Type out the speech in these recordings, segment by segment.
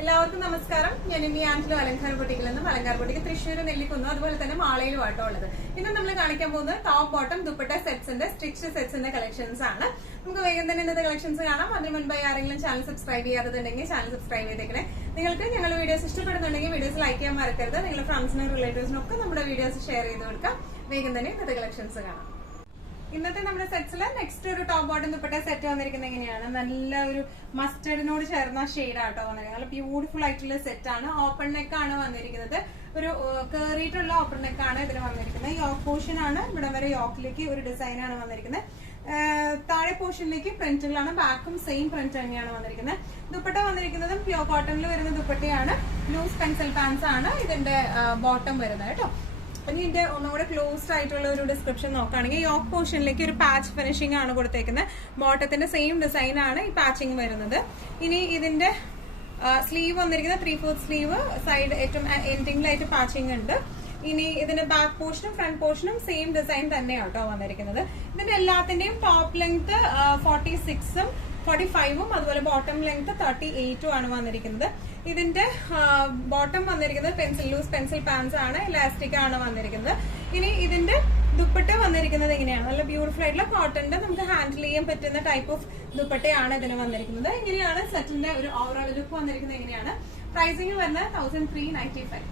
എല്ലാവർക്കും നമസ്കാരം. ഞാൻ ഇനി ആന്റലോ അലങ്കാർ ബൊട്ടിക്കിൽ നിന്നും അലങ്കാർ ബൊട്ടിക്ക് തൃശ്ശൂർ നെല്ലിക്കുന്നു, അതുപോലെ തന്നെ മാളയിലും ആട്ടോ ഉള്ളത്. ഇന്ന് നമ്മൾ കാണിക്കാൻ പോകുന്നത് ടോപ്പ് ബോട്ടം ദുപ്പട്ട സെറ്റ്സിന്റെ സ്റ്റിച്ച് സെറ്റ്സിന്റെ കളക്ഷൻസ് ആണ്. നമുക്ക് വേഗം തന്നെ ഇന്നത്തെ കളക്ഷൻസ് കാണാം. അതിന് മുൻപായി ആരെങ്കിലും ചാനൽ സബ്സ്ക്രൈബ് ചെയ്യാത്തതുണ്ടെങ്കിൽ ചാനൽ സബ്സ്ക്രൈബ് ചെയ്തേക്കണേ. നിങ്ങൾക്ക് ഞങ്ങളുടെ വീഡിയോസ് ഇഷ്ടപ്പെടുന്നുണ്ടെങ്കിൽ വീഡിയോസ് ലൈക്ക് ചെയ്യാൻ മറക്കരുത്. നിങ്ങളുടെ ഫ്രണ്ട്സിനും റിലേറ്റീവ്സിനും ഒക്കെ നമ്മുടെ വീഡിയോസ് ഷെയർ ചെയ്ത് കൊടുക്കാം. വേഗം തന്നെ ഇന്നത്തെ കളക്ഷൻസ് കാണാം. ഇന്നത്തെ നമ്മുടെ സെറ്റ്സിൽ നെക്സ്റ്റ് ഒരു ടോപ്പ് ബോട്ടം ദുപ്പട്ട സെറ്റ് വന്നിരിക്കുന്നത് എങ്ങനെയാണ്? നല്ല ഒരു മസ്റ്റർഡിനോട് ചേർന്ന ഷെയ്ഡ് ആട്ടോ വന്നിരിക്കുന്നത്. നല്ല ബ്യൂട്ടിഫുൾ ആയിട്ടുള്ള സെറ്റ് ആണ്. ഓപ്പൺ നെക്ക് ആണ് വന്നിരിക്കുന്നത്. ഒരു കേറിയിട്ടുള്ള ഓപ്പൺ നെക്ക് ആണ് ഇതിൽ വന്നിരിക്കുന്നത്. യോക്ക് പോർഷൻ ആണ്, ഇവിടെ വരെ യോക്കിലേക്ക് ഒരു ഡിസൈൻ ആണ് വന്നിരിക്കുന്നത്. താഴെ പോർഷനിലേക്ക് പ്രിന്റുകളാണ്, ബാക്കും സെയിം പ്രിന്റ് തന്നെയാണ് വന്നിരിക്കുന്നത്. ദുപ്പട്ട വന്നിരിക്കുന്നത് പ്യോർ കോട്ടണിൽ വരുന്ന ദുപ്പട്ടയാണ്. ലൂസ് പെൻസിൽ പാൻസ് ആണ് ഇതിന്റെ ബോട്ടം വരുന്നത് കേട്ടോ. ഇനി ഇതിന്റെ ഒന്നുകൂടെ ക്ലോസ്ഡ് ആയിട്ടുള്ള ഒരു ഡിസ്ക്രിപ്ഷൻ നോക്കുകയാണെങ്കിൽ യോക്ക് പോർഷനിലേക്ക് ഒരു പാച്ച് ഫിനിഷിംഗ് ആണ് കൊടുത്തേക്കുന്നത്. ബോട്ടത്തിന്റെ സെയിം ഡിസൈൻ ആണ് ഈ പാച്ചിങ് വരുന്നത്. ഇനി ഇതിന്റെ സ്ലീവ് വന്നിരിക്കുന്നത് 3/4 സ്ലീവ്, സൈഡ് ഏറ്റവും എൻഡിങ്ങിലായിട്ട് പാച്ചിങ് ഉണ്ട്. ഇനി ഇതിന്റെ ബാക്ക് പോർഷനും ഫ്രണ്ട് പോർഷനും സെയിം ഡിസൈൻ തന്നെയാണ് കേട്ടോ വന്നിരിക്കുന്നത്. ഇതിന്റെ എല്ലാത്തിന്റെയും ടോപ്പ് ലെങ്ത് 46ഉം 45ഉം അതുപോലെ ബോട്ടം ലെങ്ത് 38ഉം ആണ് വന്നിരിക്കുന്നത്. ഇതിന്റെ ബോട്ടം വന്നിരിക്കുന്നത് ലൂസ് പെൻസിൽ പാൻസ് ആണ്, ഇലാസ്റ്റിക് ആണ് വന്നിരിക്കുന്നത്. ഇനി ഇതിന്റെ ദുപ്പട്ട വന്നിരിക്കുന്നത് ഇങ്ങനെയാണ്. നല്ല ബ്യൂട്ടിഫുൾ ആയിട്ടുള്ള കോട്ടന്റെ നമുക്ക് ഹാൻഡിൽ ചെയ്യാൻ പറ്റുന്ന ടൈപ്പ് ഓഫ് ദുപ്പട്ടയാണ് ഇതിന് വന്നിരിക്കുന്നത്. ഇങ്ങനെയാണ് സെറ്റിന്റെ ഒരു ഓവറോൾ ലുക്ക് വന്നിരിക്കുന്നത്. ഇങ്ങനെയാണ് പ്രൈസിംഗ് വരുന്നത് 1395.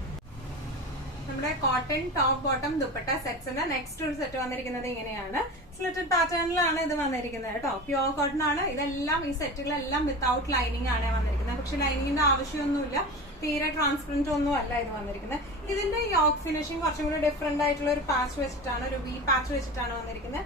നമ്മുടെ കോട്ടൺ ടോപ്പ് ബോട്ടം ദുപ്പട്ട സെറ്റ്സിന്റെ നെക്സ്റ്റ് ഒരു സെറ്റ് വന്നിരിക്കുന്നത് ഇങ്ങനെയാണ്. സ്ലിറ്റഡ് പാറ്റേണിലാണ് ഇത് വന്നിരിക്കുന്നത് കേട്ടോ. പ്യോർ കോട്ടൺ ആണ് ഇതെല്ലാം. ഈ സെറ്റുകളെല്ലാം വിത്തൗട്ട് ലൈനിങ് ആണ് വന്നിരിക്കുന്നത്. പക്ഷെ ലൈനിങ്ങിന്റെ ആവശ്യമൊന്നുമില്ല, തീരെ ട്രാൻസ്പെറന്റ് ഒന്നും അല്ല ഇത് വന്നിരിക്കുന്നത്. ഇതിന്റെ യോക്ക് ഫിനിഷിംഗ് കുറച്ചും കൂടി ഡിഫറെന്റ് ആയിട്ടുള്ള ഒരു പാച്ച് വെച്ചിട്ടാണ്, ഒരു വി പാച്ച് വെച്ചിട്ടാണ് വന്നിരിക്കുന്നത്.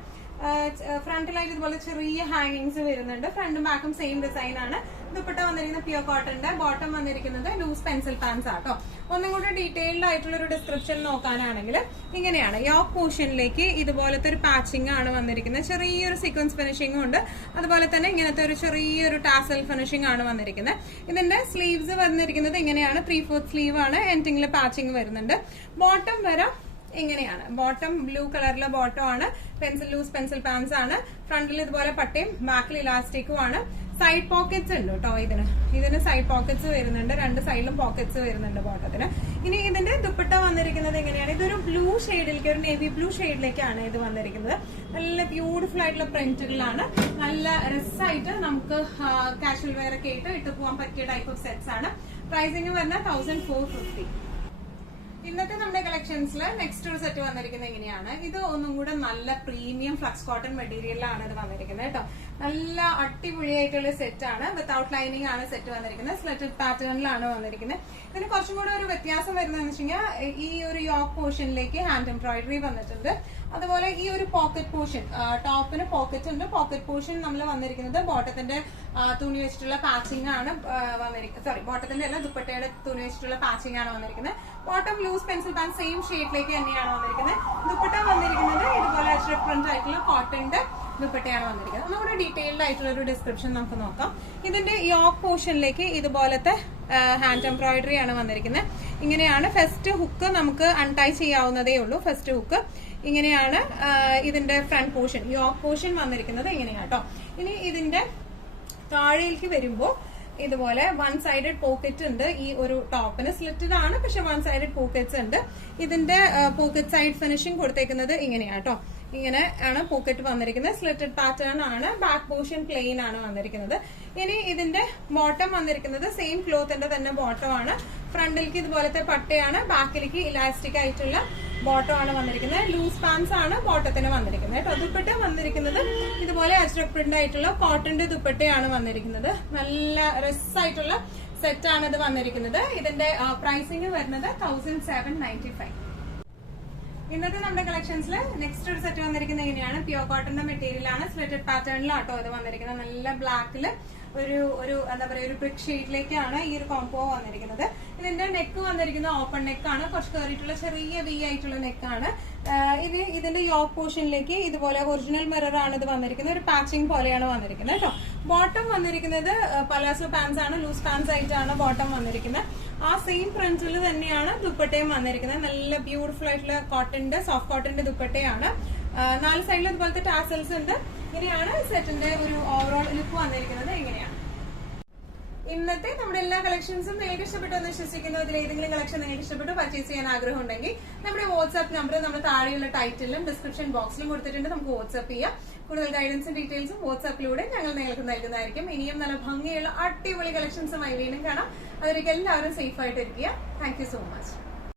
ഫ്രണ്ടിലായിട്ട് ഇതുപോലെ ചെറിയ ഹാങ്ങിങ്സ് വരുന്നുണ്ട്. ഫ്രണ്ടും ബാക്കും സെയിം ഡിസൈൻ ആണ്. ദുപ്പട്ട വന്നിരിക്കുന്നത് പ്യോർ കോട്ടന്റെ, ബോട്ടം വന്നിരിക്കുന്നത് ലൂസ് പെൻസിൽ പാൻസ് ആട്ടോ. ഒന്നും കൂടി ഡീറ്റെയിൽഡ് ആയിട്ടുള്ള ഒരു ഡിസ്ക്രിപ്ഷൻ നോക്കാനാണെങ്കിൽ ഇങ്ങനെയാണ്. യോക്ക് പോർഷനിലേക്ക് ഇതുപോലത്തെ ഒരു പാച്ചിങ് ആണ് വന്നിരിക്കുന്നത്. ചെറിയൊരു സീക്വൻസ് ഫിനിഷിംഗും ഉണ്ട്, അതുപോലെ തന്നെ ഇങ്ങനത്തെ ഒരു ചെറിയൊരു ടാസൽ ഫിനിഷിംഗ് ആണ് വന്നിരിക്കുന്നത്. ഇതിന്റെ സ്ലീവ്സ് വന്നിരിക്കുന്നത് ഇങ്ങനെയാണ്. 3/4 സ്ലീവ് ആണ്, എൻഡിങ്ങിൽ പാച്ചിങ് വരുന്നുണ്ട്. ബോട്ടം വരെ ഇങ്ങനെയാണ്. ബോട്ടം ബ്ലൂ കളറിലെ ബോട്ടം ആണ്. ലൂസ് പെൻസിൽ പാൻസ് ആണ്. ഫ്രണ്ടിൽ ഇതുപോലെ പട്ടയും ബാക്കിൽ ഇലാസ്റ്റിക്കും ആണ്. സൈഡ് പോക്കറ്റ്സ് ഉണ്ട് കേട്ടോ. ഇതിന് സൈഡ് പോക്കറ്റ്സ് വരുന്നുണ്ട്. രണ്ട് സൈഡിലും പോക്കറ്റ്സ് വരുന്നുണ്ട് ബോട്ടത്തിന്. ഇനി ഇതിന്റെ ദുപ്പട്ട വന്നിരിക്കുന്നത് എങ്ങനെയാണ്? ഇതൊരു ബ്ലൂ ഷെയ്ഡിലേക്ക്, ഒരു നേവി ബ്ലൂ ഷെയ്ഡിലേക്കാണ് ഇത് വന്നിരിക്കുന്നത്. നല്ല ബ്യൂട്ടിഫുൾ ആയിട്ടുള്ള പ്രിന്റുകളാണ്. നല്ല രസമായിട്ട് നമുക്ക് കാഷ്വൽ വെയർ ഒക്കെ ആയിട്ട് ഇട്ട് പോകാൻ പറ്റിയ ടൈപ്പ് ഓഫ് സെറ്റ്സ് ആണ്. പ്രൈസിംഗ് വരുന്നത് 1450. ഇന്നത്തെ നമ്മുടെ കളക്ഷൻസിൽ നെക്സ്റ്റ് ഒരു സെറ്റ് വന്നിരിക്കുന്നത് എങ്ങനെയാണ്? ഇത് ഒന്നും കൂടെ നല്ല പ്രീമിയം ഫ്ലക്സ് കോട്ടൺ മെറ്റീരിയലാണ് ഇത് വന്നിരിക്കുന്നത് കേട്ടോ. നല്ല അടിപൊളിയായിട്ടുള്ള സെറ്റ് ആണ്. വിത്തൗട്ട് ലൈനിങ് ആണ് സെറ്റ് വന്നിരിക്കുന്നത്. സ്ലിറ്റഡ് പാറ്റേണിലാണ് വന്നിരിക്കുന്നത്. ഇതിന് കുറച്ചും കൂടെ ഒരു വ്യത്യാസം വരുന്നതെന്ന് വെച്ച് കഴിഞ്ഞാൽ ഈ ഒരു യോക്ക് പോർഷനിലേക്ക് ഹാൻഡ് എംബ്രോയിഡറി വന്നിട്ടുണ്ട്. അതുപോലെ ഈ ഒരു പോക്കറ്റ് പോർഷൻ, ടോപ്പിന് പോക്കറ്റ് ഉണ്ട്. പോക്കറ്റ് പോർഷൻ നമ്മൾ വന്നിരിക്കുന്നത് ബോട്ടത്തിന്റെ തുണി വെച്ചിട്ടുള്ള പാച്ചിങ് ആണ് വന്നിരിക്കുന്നത്. സോറി, ബോട്ടത്തിന്റെ അല്ല, ദുപ്പട്ടയുടെ തുണി വെച്ചിട്ടുള്ള പാച്ചിങ് ആണ് വന്നിരിക്കുന്നത്. Bottom loose pencil pant same ഷെയ്ഡിലേക്ക് തന്നെയാണ് വന്നിരിക്കുന്നത്. ദുപ്പട്ട വന്നിരിക്കുന്നത് ഇതുപോലെ പ്രിന്റ് ആയിട്ടുള്ള കോട്ടന്റെ ദുപ്പട്ടയാണ് വന്നിരിക്കുന്നത്. ഒന്നുകൂടെ ഡീറ്റെയിൽഡ് ആയിട്ടുള്ള ഒരു ഡിസ്ക്രിപ്ഷൻ നമുക്ക് നോക്കാം. ഇതിന്റെ യോക്ക് പോർഷനിലേക്ക് ഇതുപോലത്തെ ഹാൻഡ് എംബ്രോയിഡറി ആണ് വന്നിരിക്കുന്നത്. ഇങ്ങനെയാണ്. ഫസ്റ്റ് ഹുക്ക് നമുക്ക് അൺടൈ ചെയ്യാവുന്നതേ ഉള്ളൂ. ഫസ്റ്റ് ഹുക്ക് ഇങ്ങനെയാണ്. ഇതിന്റെ ഫ്രണ്ട് പോർഷൻ, യോക്ക് പോർഷൻ വന്നിരിക്കുന്നത് ഇങ്ങനെയാണ് കേട്ടോ. ഇനി ഇതിന്റെ താഴേക്ക് വരുമ്പോൾ ഇതുപോലെ വൺ സൈഡഡ് പോക്കറ്റ് ഉണ്ട്. ഈ ഒരു ടോപ്പിന് സ്ലിറ്റഡ് ആണ്, പക്ഷെ വൺ സൈഡഡ് പോക്കറ്റ്സ് ഉണ്ട്. ഇതിന്റെ പോക്കറ്റ് സൈഡ് ഫിനിഷിംഗ് കൊടുത്തേക്കുന്നത് ഇങ്ങനെയാണ് കേട്ടോ. ഇങ്ങനെ ആണ് പോക്കറ്റ് വന്നിരിക്കുന്നത്. സ്ലിറ്റഡ് പാറ്റേൺ ആണ്. ബാക്ക് പോർഷൻ പ്ലെയിൻ ആണ് വന്നിരിക്കുന്നത്. ഇനി ഇതിന്റെ ബോട്ടം വന്നിരിക്കുന്നത് സെയിം ക്ലോത്തിന്റെ തന്നെ ബോട്ടം ആണ്. ഫ്രണ്ടിലേക്ക് ഇതുപോലത്തെ പട്ടയാണ്, ബാക്കിലേക്ക് ഇലാസ്റ്റിക് ആയിട്ടുള്ള ബോട്ടം ആണ് വന്നിരിക്കുന്നത്. ലൂസ് പാൻസ് ആണ് ബോട്ടത്തിന് വന്നിരിക്കുന്നത് കേട്ടോ. ദുപ്പട്ട വന്നിരിക്കുന്നത് ഇതുപോലെ അജ്രക് പ്രിന്റ് ആയിട്ടുള്ള കോട്ടന്റെ ദുപ്പട്ടയാണ് വന്നിരിക്കുന്നത്. നല്ല രസമായിട്ടുള്ള സെറ്റ് ആണ് ഇത് വന്നിരിക്കുന്നത്. ഇതിന്റെ പ്രൈസിംഗ് വരുന്നത് 1795. ഇന്നത്തെ നമ്മുടെ കളക്ഷൻസിൽ നെക്സ്റ്റ് ഒരു സെറ്റ് വന്നിരിക്കുന്നത് എങ്ങനെയാണ്? പ്യോർ കോട്ടന്റെ മെറ്റീരിയൽ ആണ്. സ്ലിറ്റഡ് പാറ്റേണിലാട്ടോ ഇത് വന്നിരിക്കുന്നത്. നല്ല ബ്ലാക്കില് ഒരു എന്താ പറയുക, ഒരു ബ്രിക്ക് ഷെയ്ഡിലേക്കാണ് ഈ ഒരു കോംബോ വന്നിരിക്കുന്നത്. ഇതിന്റെ നെക്ക് വന്നിരിക്കുന്നത് ഓപ്പൺ നെക്കാണ്. കുറച്ച് കയറിയിട്ടുള്ള ചെറിയ വി ആയിട്ടുള്ള നെക്കാണ്. ഇതിന്റെ യോക്ക് പോർഷനിലേക്ക് ഇതുപോലെ ഒറിജിനൽ മിറർ ആണ് ഇത് വന്നിരിക്കുന്നത്. ഒരു പാച്ചിങ് പോലെയാണ് വന്നിരിക്കുന്നത് കേട്ടോ. ബോട്ടം വന്നിരിക്കുന്നത് പലാസോ പാൻസ് ആണ്. ലൂസ് പാൻസ് ആയിട്ടാണ് ബോട്ടം വന്നിരിക്കുന്നത്. ആ സെയിം പ്രിന്റിൽ തന്നെയാണ് ദുപ്പട്ടയും വന്നിരിക്കുന്നത്. നല്ല ബ്യൂട്ടിഫുൾ ആയിട്ടുള്ള കോട്ടന്റെ, സോഫ്റ്റ് കോട്ടന്റെ ദുപ്പട്ടയാണ്. 4 സൈഡിൽ ഇതുപോലത്തെ ടാസൽസ് ഉണ്ട്. ഇങ്ങനെയാണ് സെറ്റിന്റെ ഒരു ഓവറോൾ ലുക്ക് വന്നിരിക്കുന്നത്. എങ്ങനെയാണ് ഇന്നത്തെ നമ്മുടെ എല്ലാ കളക്ഷൻസും നിങ്ങൾക്ക് ഇഷ്ടപ്പെട്ടു എന്ന് വിശ്വസിക്കുന്നു. ഇതിൽ ഏതെങ്കിലും കളക്ഷൻ നിങ്ങൾക്ക് ഇഷ്ടപ്പെട്ടു പർച്ചേസ് ചെയ്യാൻ ആഗ്രഹം ഉണ്ടെങ്കിൽ നമ്മുടെ വാട്സ്ആപ്പ് നമ്പർ നമ്മൾ താഴെയുള്ള ടൈറ്റിലും ഡിസ്ക്രിപ്ഷൻ ബോക്സിലും കൊടുത്തിട്ടുണ്ട്. നമുക്ക് വാട്സ്ആപ്പ് ചെയ്യാം. കൂടുതൽ ഗൈഡൻസും ഡീറ്റെയിൽസും വാട്സ്ആപ്പിലൂടെ ഞങ്ങൾ നിങ്ങൾക്ക് നൽകുന്നതായിരിക്കും. ഇനിയും നല്ല ഭംഗിയുള്ള അടിപൊളി കളക്ഷൻസുമായി വീണ്ടും കാണാം. അതിലേക്ക് എല്ലാവരും സേഫ് ആയിട്ട് ഇരിക്കുക. Thank you so much.